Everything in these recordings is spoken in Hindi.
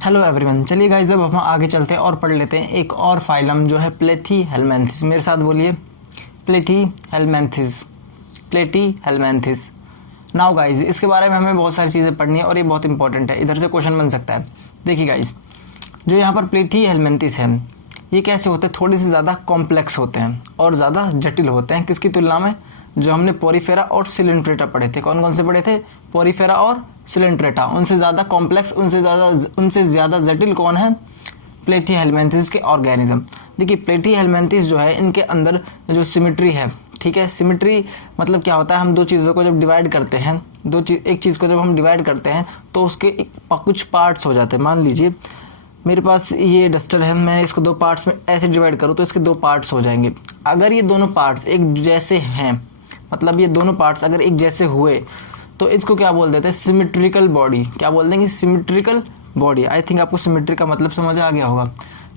हेलो एवरीवन, चलिए गाइस अब हम आगे चलते हैं और पढ़ लेते हैं एक और फाइलम जो है प्लेथीहेल्मिन्थेस। मेरे साथ बोलिए, प्लेथीहेल्मिन्थेस, प्लेथीहेल्मिन्थेस। नाउ गाइस इसके बारे में हमें बहुत सारी चीज़ें पढ़नी है और ये बहुत इंपॉर्टेंट है, इधर से क्वेश्चन बन सकता है। देखिए गाइस, जो यहाँ पर प्लेथीहेल्मिन्थेस है ये कैसे होते हैं, थोड़े से ज़्यादा कॉम्प्लेक्स होते हैं और ज़्यादा जटिल होते हैं। किसकी तुलना में? जो हमने पोरीफेरा और सिलेंट्रेटा पढ़े थे। कौन कौन से पढ़े थे? पोरीफेरा और सिलेंट्रेटा। उनसे ज़्यादा कॉम्प्लेक्स, उनसे ज़्यादा जटिल कौन है? प्लेथीहेल्मिन्थेस के ऑर्गेनिज्म। देखिए प्लेथीहेल्मिन्थेस जो है इनके अंदर जो सिमेट्री है, ठीक है, सिमेट्री मतलब क्या होता है, हम दो चीज़ों को जब डिवाइड करते हैं, एक चीज़ को जब हम डिवाइड करते हैं तो उसके कुछ पार्ट्स हो जाते हैं। मान लीजिए मेरे पास ये डस्टर है, मैं इसको दो पार्ट्स में ऐसे डिवाइड करूँ तो इसके दो पार्ट्स हो जाएंगे। अगर ये दोनों पार्ट्स एक जैसे हैं, मतलब ये दोनों पार्ट्स अगर एक जैसे हुए तो इसको क्या बोल देते हैं? Symmetrical body. क्या बोल देंगे? Symmetrical body. आई थिंक आपको सिमेट्री का मतलब समझ आ गया होगा।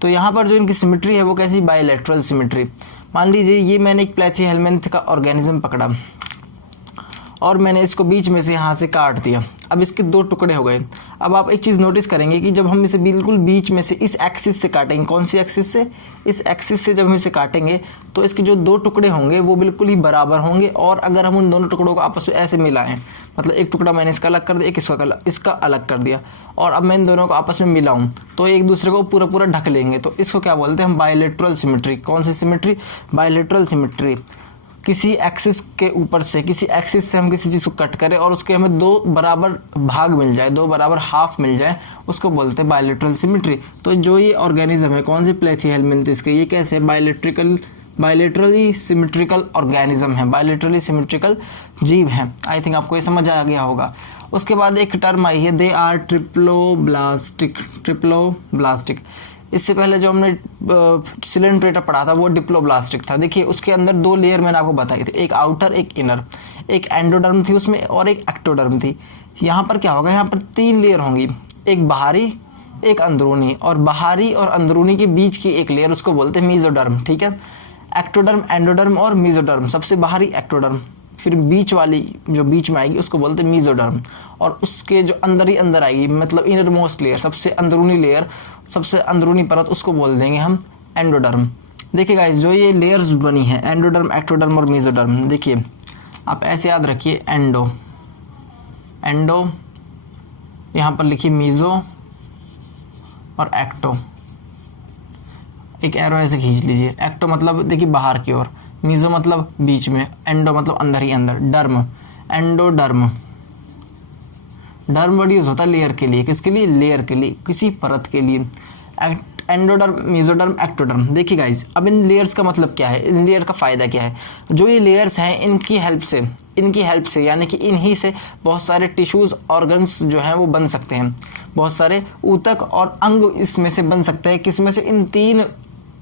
तो यहाँ पर जो इनकी सिमेट्री है वो कैसी? Bilateral symmetry. मान लीजिए ये मैंने एक प्लेथीहेल्मिन्थ का ऑर्गेनिज्म पकड़ा और मैंने इसको बीच में से यहाँ से काट दिया। अब इसके दो टुकड़े हो गए। अब आप एक चीज़ नोटिस करेंगे कि जब हम इसे बिल्कुल बीच में से इस एक्सिस से काटेंगे, कौन सी एक्सिस से? इस एक्सिस से जब हम इसे काटेंगे तो इसके जो दो टुकड़े होंगे वो बिल्कुल ही बराबर होंगे। और अगर हम उन दोनों टुकड़ों को आपस में ऐसे मिलाएं, मतलब एक टुकड़ा मैंने इसका अलग कर दिया, एक इसका अलग कर दिया, और अब मैं इन दोनों को आपस में मिलाऊं तो एक दूसरे को पूरा पूरा ढक लेंगे। तो इसको क्या बोलते हैं हम? Bilateral symmetry. कौन सी सिमेट्री? Bilateral symmetry. किसी एक्सिस के ऊपर से, किसी एक्सिस से हम किसी चीज़ को कट करें और उसके हमें दो बराबर भाग मिल जाए, दो बराबर हाफ मिल जाए, उसको बोलते हैं बायलैटरल सिमेट्री। तो जो ये ऑर्गेनिज्म है, कौन से? प्लेथीहेल्मिन्थेस के, ये कैसे? बायलैटरली सिमेट्रिकल ऑर्गेनिज्म है, बायलैटरली सिमेट्रिकल जीव हैं। आई थिंक आपको ये समझ आ गया होगा। उसके बाद एक टर्म आई है, दे आर ट्रिप्लोब्लास्टिक। ट्रिप्लोब्लास्टिक। इससे पहले जो हमने सिलेंट्रेटा पढ़ा था वो डिप्लोब्लास्टिक था। देखिए उसके अंदर दो लेयर मैंने आपको बताई थी, एक आउटर एक इनर, एक एंडोडर्म थी उसमें और एक एक्टोडर्म थी। यहाँ पर क्या होगा? यहाँ पर तीन लेयर होंगी, एक बाहरी एक अंदरूनी, और बाहरी और अंदरूनी के बीच की एक लेयर उसको बोलते हैं मेसोडर्म। ठीक है, एक्टोडर्म, एंडोडर्म और मेसोडर्म। सबसे बाहरी एक्टोडर्म, फिर बीच वाली जो बीच में आएगी उसको बोलते हैं मेसोडर्म, और उसके जो अंदर ही अंदर आएगी मतलब इनर मोस्ट लेयर, सबसे अंदरूनी लेयर, सबसे अंदरूनी परत, उसको बोल देंगे हम एंडोडर्म। देखिए गाइस, जो ये लेयर्स बनी है एंडोडर्म, एक्टोडर्म और मेसोडर्म, देखिए आप ऐसे याद रखिए, एंडो यहाँ पर लिखिए मीजो और एक्टो, एक एरो ऐसे खींच लीजिए। एक्टो मतलब देखिए बाहर की ओर, मीजो मतलब बीच में, एंडो मतलब अंदर ही अंदर, डर्म, एंडोडर्म। डर्म वर्ड यूज होता है लेयर के लिए। किसके लिए? लेयर के लिए, किसी परत के लिए। Endoderm, mesoderm, ectoderm. देखिए गाइस, अब इन लेयर्स का मतलब क्या है, इन लेयर का फ़ायदा क्या है? जो ये लेयर्स हैं इनकी हेल्प से यानी कि इन्हीं से बहुत सारे टिश्यूज़, ऑर्गन्स जो हैं वो बन सकते हैं। बहुत सारे ऊतक और अंग इसमें से बन सकते हैं। किस में से? इन तीन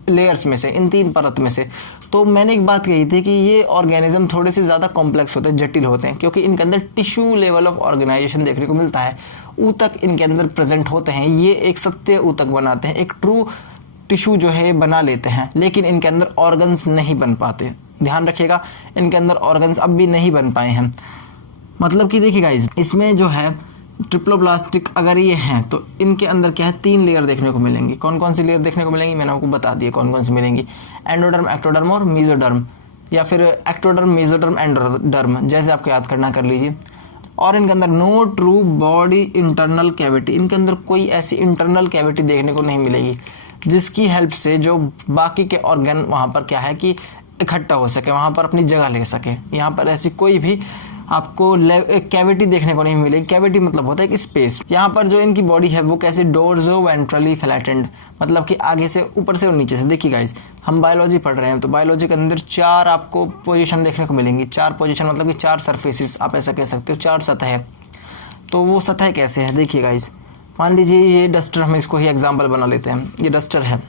लेयर्स में से, इन तीन परत में से। तो मैंने एक बात कही थी कि ये ऑर्गेनिज्म थोड़े से ज़्यादा कॉम्प्लेक्स होते हैं, जटिल होते हैं, क्योंकि इनके अंदर टिश्यू लेवल ऑफ ऑर्गेनाइजेशन देखने को मिलता है। ऊतक इनके अंदर प्रेजेंट होते हैं, ये एक सत्य ऊतक बनाते हैं, एक ट्रू टिश्यू जो है बना लेते हैं, लेकिन इनके अंदर ऑर्गन्स नहीं बन पाते। ध्यान रखिएगा, इनके अंदर ऑर्गन्स अब भी नहीं बन पाए हैं। मतलब कि देखिए गाइज, इसमें जो है ट्रिप्लोब्लास्टिक अगर ये हैं तो इनके अंदर क्या है? तीन लेयर देखने को मिलेंगी। कौन कौन सी लेयर देखने को मिलेंगी? मैंने आपको बता दिया कौन कौन सी मिलेंगी, एंडोडर्म, एक्टोडर्म और मेसोडर्म, या फिर एक्टोडर्म, मेसोडर्म, एंडोडर्म, जैसे आपको याद करना कर लीजिए। और इनके अंदर no true body internal cavity, इनके अंदर कोई ऐसी इंटरनल कैविटी देखने को नहीं मिलेगी जिसकी हेल्प से जो बाकी के ऑर्गन वहाँ पर क्या है कि इकट्ठा हो सके, वहाँ पर अपनी जगह ले सके। यहाँ पर ऐसी कोई भी आपको कैविटी देखने को नहीं मिलेगी। कैविटी मतलब होता है कि स्पेस। यहाँ पर जो इनकी बॉडी है वो कैसे? डोर्जो वेंट्रली फ्लैटेंड, मतलब कि आगे से, ऊपर से और नीचे से। देखिए गाइस, हम बायोलॉजी पढ़ रहे हैं तो बायोलॉजी के अंदर चार आपको पोजीशन देखने को मिलेंगी। चार पोजीशन मतलब कि चार सरफेसेस, आप ऐसा कह सकते हो, चार सतह। तो वो सतह कैसे है? देखिए गाइस, मान लीजिए ये डस्टर, हम इसको ही एग्जाम्पल बना लेते हैं। ये डस्टर है,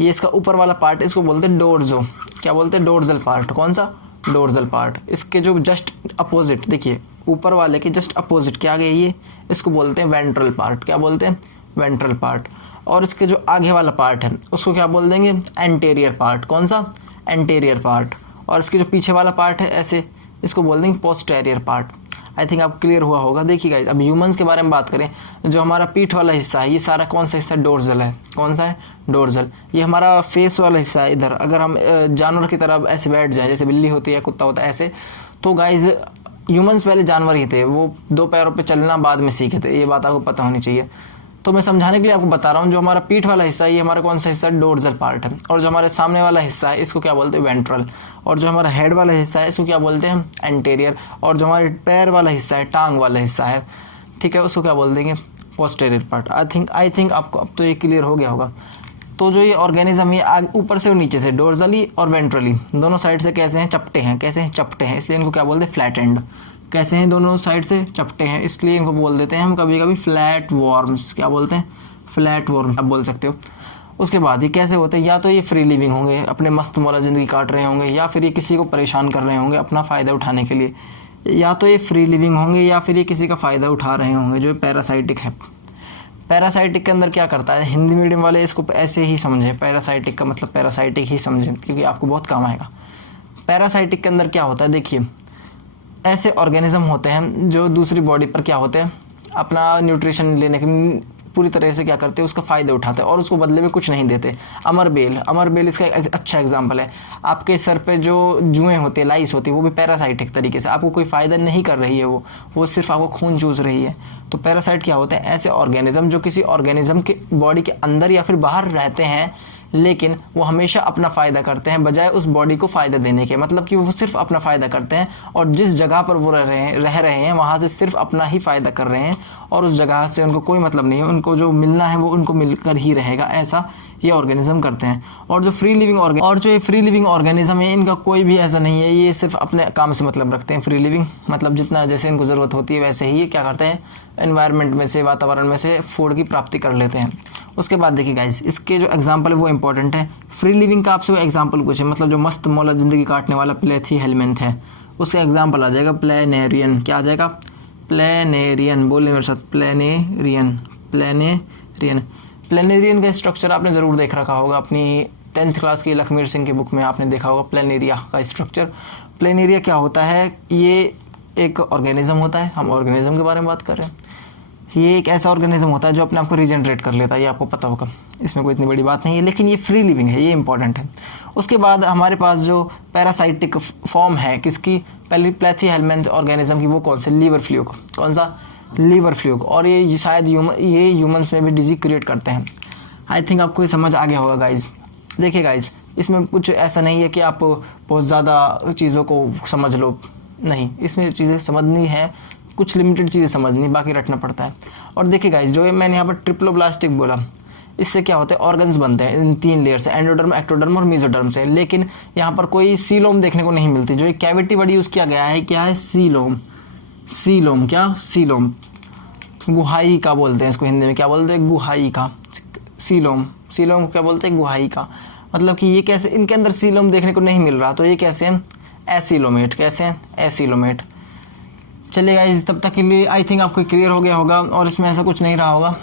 ये इसका ऊपर वाला पार्ट, इसको बोलते हैं डोर्जो। क्या बोलते हैं? Dorsal part. कौन सा? Dorsal part. इसके जो जस्ट अपोजिट, देखिए ऊपर वाले के जस्ट अपोजिट क्या गया ये, इसको बोलते हैं वेंट्रल पार्ट। क्या बोलते हैं? Ventral part. और इसके जो आगे वाला पार्ट है उसको क्या बोल देंगे? Anterior part. कौन सा? Anterior part. और इसके जो पीछे वाला पार्ट है ऐसे, इसको बोल देंगे पोस्टेरियर पार्ट। आई थिंक आपको क्लियर हुआ होगा। देखिए गाइस, अब ह्यूमंस के बारे में बात करें, जो हमारा पीठ वाला हिस्सा है ये सारा कौन सा हिस्सा, डोर्सल है। कौन सा है, डोर्सल। ये हमारा फेस वाला हिस्सा है इधर। अगर हम जानवर की तरह ऐसे बैठ जाए, जैसे बिल्ली होती है, कुत्ता होता है, ऐसे, तो गाइस ह्यूमंस पहले जानवर ही थे, वो 2 पैरों पे चलना बाद में सीखे थे, ये बात आपको पता होनी चाहिए। तो मैं समझाने के लिए आपको बता रहा हूँ, जो हमारा पीठ वाला हिस्सा है ये हमारा कौन सा हिस्सा, डोर्सल पार्ट है। और जो हमारे सामने वाला हिस्सा है इसको क्या बोलते हैं, वेंट्रल। और जो हमारा हेड वाला हिस्सा है इसको क्या बोलते हैं, एंटीरियर। और जो हमारे पैर वाला हिस्सा है, टांग वाला हिस्सा है, ठीक है, उसको क्या बोल देंगे, पोस्टेरियर पार्ट। आई थिंक आपको अब तो ये क्लियर हो गया होगा। तो जो ये ऑर्गेनिज्म ये ऊपर से और नीचे से, डोर्सली और वेंट्रली दोनों साइड से कैसे हैं, चपटे हैं। कैसे हैं, चपटे हैं, इसलिए इनको क्या बोलते हैं, फ्लैट एंड। कैसे हैं, दोनों साइड से चपटे हैं, इसलिए इनको बोल देते हैं हम कभी कभी फ्लैट वॉर्म्स। क्या बोलते हैं, फ्लैट वॉर्म, आप बोल सकते हो। उसके बाद ये कैसे होते हैं, या तो ये फ्री लिविंग होंगे, अपने मस्त मौला ज़िंदगी काट रहे होंगे, या फिर ये किसी को परेशान कर रहे होंगे अपना फ़ायदा उठाने के लिए। या तो ये फ्री लिविंग होंगे या फिर ये किसी का फ़ायदा उठा रहे होंगे, जो पैरासाइटिक है। पैरासाइटिक के अंदर क्या करता है, हिंदी मीडियम वाले इसको ऐसे ही समझें, पैरासाइटिक का मतलब पैरासाइटिक ही समझें, क्योंकि आपको बहुत काम आएगा। पैरासाइटिक के अंदर क्या होता है, देखिए ऐसे ऑर्गेनिज्म होते हैं जो दूसरी बॉडी पर क्या होते हैं, अपना न्यूट्रिशन लेने के पूरी तरह से क्या करते हैं, उसका फ़ायदा उठाते हैं और उसको बदले में कुछ नहीं देते। अमरबेल इसका एक अच्छा एग्जांपल है। आपके सर पे जो जुएँ होती है, लाइस होती है, वो भी पैरासाइटिक तरीके से, आपको कोई फ़ायदा नहीं कर रही है, वो सिर्फ आपको खून चूस रही है। तो पैरासाइट क्या होते हैं, ऐसे ऑर्गेनिज्म जो किसी ऑर्गेनिज्म के बॉडी के अंदर या फिर बाहर रहते हैं, लेकिन वो हमेशा अपना फ़ायदा करते हैं बजाय उस बॉडी को फ़ायदा देने के। मतलब कि वो सिर्फ अपना फ़ायदा करते हैं और जिस जगह पर वो रह रहे हैं वहाँ से सिर्फ अपना ही फ़ायदा कर रहे हैं और उस जगह से उनको कोई मतलब नहीं है, उनको जो मिलना है वो उनको मिलकर ही रहेगा, ऐसा ये ऑर्गेनिज्म करते हैं। और जो फ्री लिविंग ऑर्गेनिज्म है, इनका कोई भी ऐसा नहीं है, ये सिर्फ अपने काम से मतलब रखते हैं। फ्री लिविंग मतलब जितना जैसे इनको ज़रूरत होती है वैसे ही ये क्या करते हैं, एनवायरनमेंट में से, वातावरण में से फूड की प्राप्ति कर लेते हैं। उसके बाद देखिए गाइस, इसके जो एग्जांपल है वो इंपॉर्टेंट है। फ्री लिविंग का आपसे वो एग्जांपल पूछे, मतलब जो मस्त मौला ज़िंदगी काटने वाला प्लेथी है, उसका एग्जांपल आ जाएगा प्लेनेरियन। क्या आ जाएगा, प्लेनेरियन। बोलिए मेरे साथ, प्लेनेरियन का स्ट्रक्चर आपने ज़रूर देख रखा होगा अपनी 10th क्लास की लखमीर सिंह की बुक में, आपने देखा होगा प्लेनेरिया का स्ट्रक्चर। प्लेनेरिया क्या होता है, ये एक ऑर्गेनिज्म होता है, हम ऑर्गेनिज्म के बारे में बात कर रहे हैं। ये एक ऐसा ऑर्गेनिज्म होता है जो अपने आप को रीजनरेट कर लेता है, ये आपको पता होगा, इसमें कोई इतनी बड़ी बात नहीं है, लेकिन ये फ्री लिविंग है, ये इंपॉर्टेंट है। उसके बाद हमारे पास जो पैरासाइटिक फॉर्म है किसकी, पहले प्लेथी ऑर्गेनिज्म की, वो कौन से, लीवर फ्लूक। कौन सा, लीवर फ्लूक। और ये शायद ये ह्यूमंस में भी डिजीज क्रिएट करते हैं। आई थिंक आपको ये समझ आ गया होगा गाइज। देखिए गाइज, इसमें कुछ ऐसा नहीं है कि आप बहुत ज़्यादा चीज़ों को समझ लो, नहीं, इसमें चीज़ें समझनी है, कुछ लिमिटेड चीज़ें समझनी, बाकी रटना पड़ता है। और देखिए गाइज, जो मैंने यहाँ पर ट्रिप्लोब्लास्टिक बोला, इससे क्या होता है, ऑर्गन्स बनते हैं इन 3 लेयर से, एंडोडर्म, एक्टोडर्म और मेसोडर्म से। लेकिन यहाँ पर कोई सीलोम देखने को नहीं मिलती। जो एक कैविटी वर्ड यूज़ किया गया है, क्या है, सीलोम। क्या, सीलोम, गुहाई का बोलते हैं इसको, हिंदी में क्या बोलते हैं, गुहाई का। सीलोम को क्या बोलते हैं, गुहाई का। मतलब कि ये कैसे, इनके अंदर सीलोम देखने को नहीं मिल रहा, तो ये कैसे हैं, एसिलोमेट। कैसे हैं, एसिलोमेट। चलिए गाइस, तब तक के लिए आई थिंक आपको क्लियर हो गया होगा और इसमें ऐसा कुछ नहीं रहा होगा।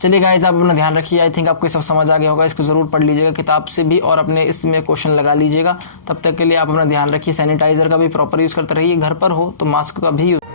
चलिए गाइस, आप अपना ध्यान रखिए। आई थिंक आपको सब समझ आ गया होगा। इसको ज़रूर पढ़ लीजिएगा किताब से भी और अपने इसमें क्वेश्चन लगा लीजिएगा। तब तक के लिए आप अपना ध्यान रखिए। सैनिटाइज़र का भी प्रॉपर यूज़ करते रहिए। घर पर हो तो मास्क का भी यूज़